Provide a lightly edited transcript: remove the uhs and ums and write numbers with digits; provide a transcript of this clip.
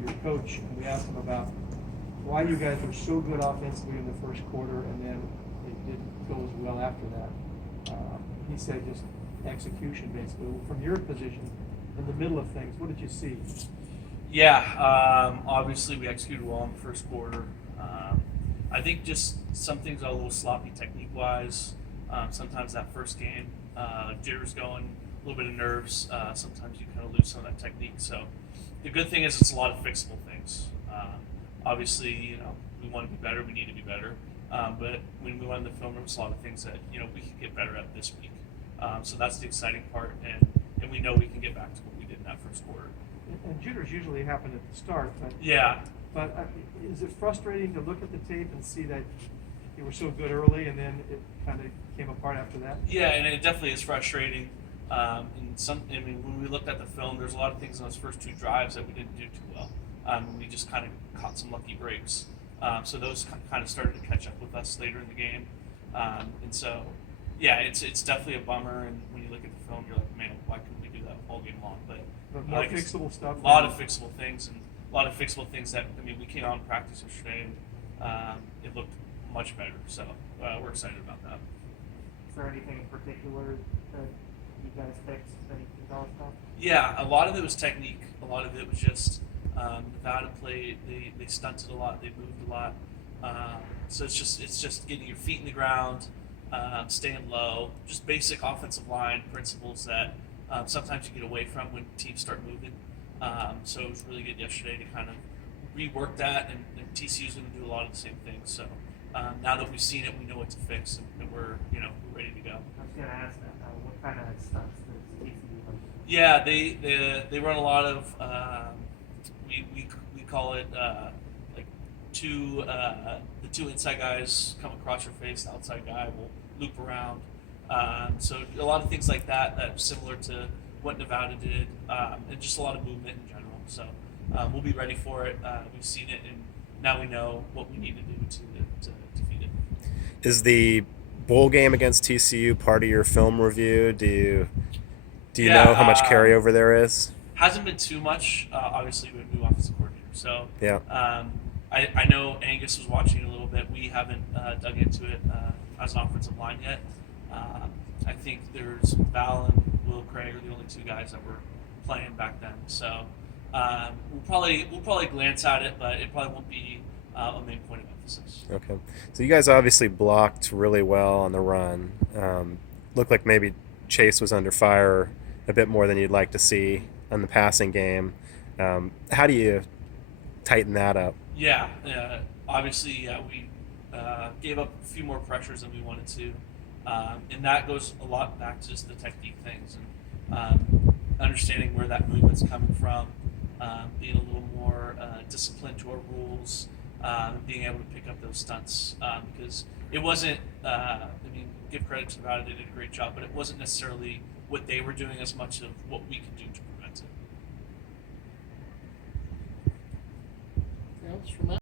to your coach, and we asked him about why you guys were so good offensively in the first quarter, and then it didn't go as well after that. He said just execution, basically. From your position, in the middle of things, what did you see? Yeah, obviously we executed well in the first quarter. I think just some things are a little sloppy technique-wise. Sometimes that first game, jitters going, a little bit of nerves. Sometimes you kind of lose some of that technique. So the good thing is it's a lot of fixable things. Obviously, we want to be better. We need to be better. But when we went in the film room, it's a lot of things that we can get better at this week. So that's the exciting part, and we know we can get back to what we did in that first quarter. And jitters usually happen at the start, but yeah. But is it frustrating to look at the tape and see that you were so good early, and then it kind of came apart after that? Yeah, and it definitely is frustrating. When we looked at the film, there's a lot of things in those first two drives that we didn't do too well. We just kind of caught some lucky breaks. So those kind of started to catch up with us later in the game. And so, yeah, it's definitely a bummer. And when you look at the film, you're like, man, why couldn't we do that all game long? But more fixable stuff. A lot of fixable things, and a lot of fixable things that we came out in practice yesterday, and it looked much better. So we're excited about that. Is there anything in particular that you guys fixed that you can tell us about? Yeah, a lot of it was technique. A lot of it was just Nevada played. They stunted a lot. They moved a lot. So it's just getting your feet in the ground, staying low, just basic offensive line principles that sometimes you get away from when teams start moving. So it was really good yesterday to kind of rework that, and TCU's going to do a lot of the same things. So now that we've seen it, we know what to fix, and we're ready to go. I was going to ask that. What kind of stunts does TCU like? Yeah, they run a lot of we call it like the two inside guys come across your face, the outside guy will loop around. So a lot of things like that that's similar to what Nevada did, and just a lot of movement in general. So we'll be ready for it. We've seen it, and now we know what we need to do to defeat it. Is the bowl game against TCU part of your film review? Do you know how much carryover there is? Hasn't been too much. Obviously, we have a new offensive coordinator, so yeah. I know Angus was watching it a little bit. We haven't dug into it as an offensive line yet. I think there's Val and Will Craig are the only two guys that were playing back then. So we'll probably glance at it, but it probably won't be a main point of emphasis. Okay. So you guys obviously blocked really well on the run. Looked like maybe Chase was under fire a bit more than you'd like to see in the passing game. How do you tighten that up? Yeah, obviously, we gave up a few more pressures than we wanted to, and that goes a lot back to just the technique things and understanding where that movement's coming from, being a little more disciplined to our rules, being able to pick up those stunts, because it wasn't. Give credit to Nevada; they did a great job, but it wasn't necessarily what they were doing as much of what we could do to prevent it. Anything else from that?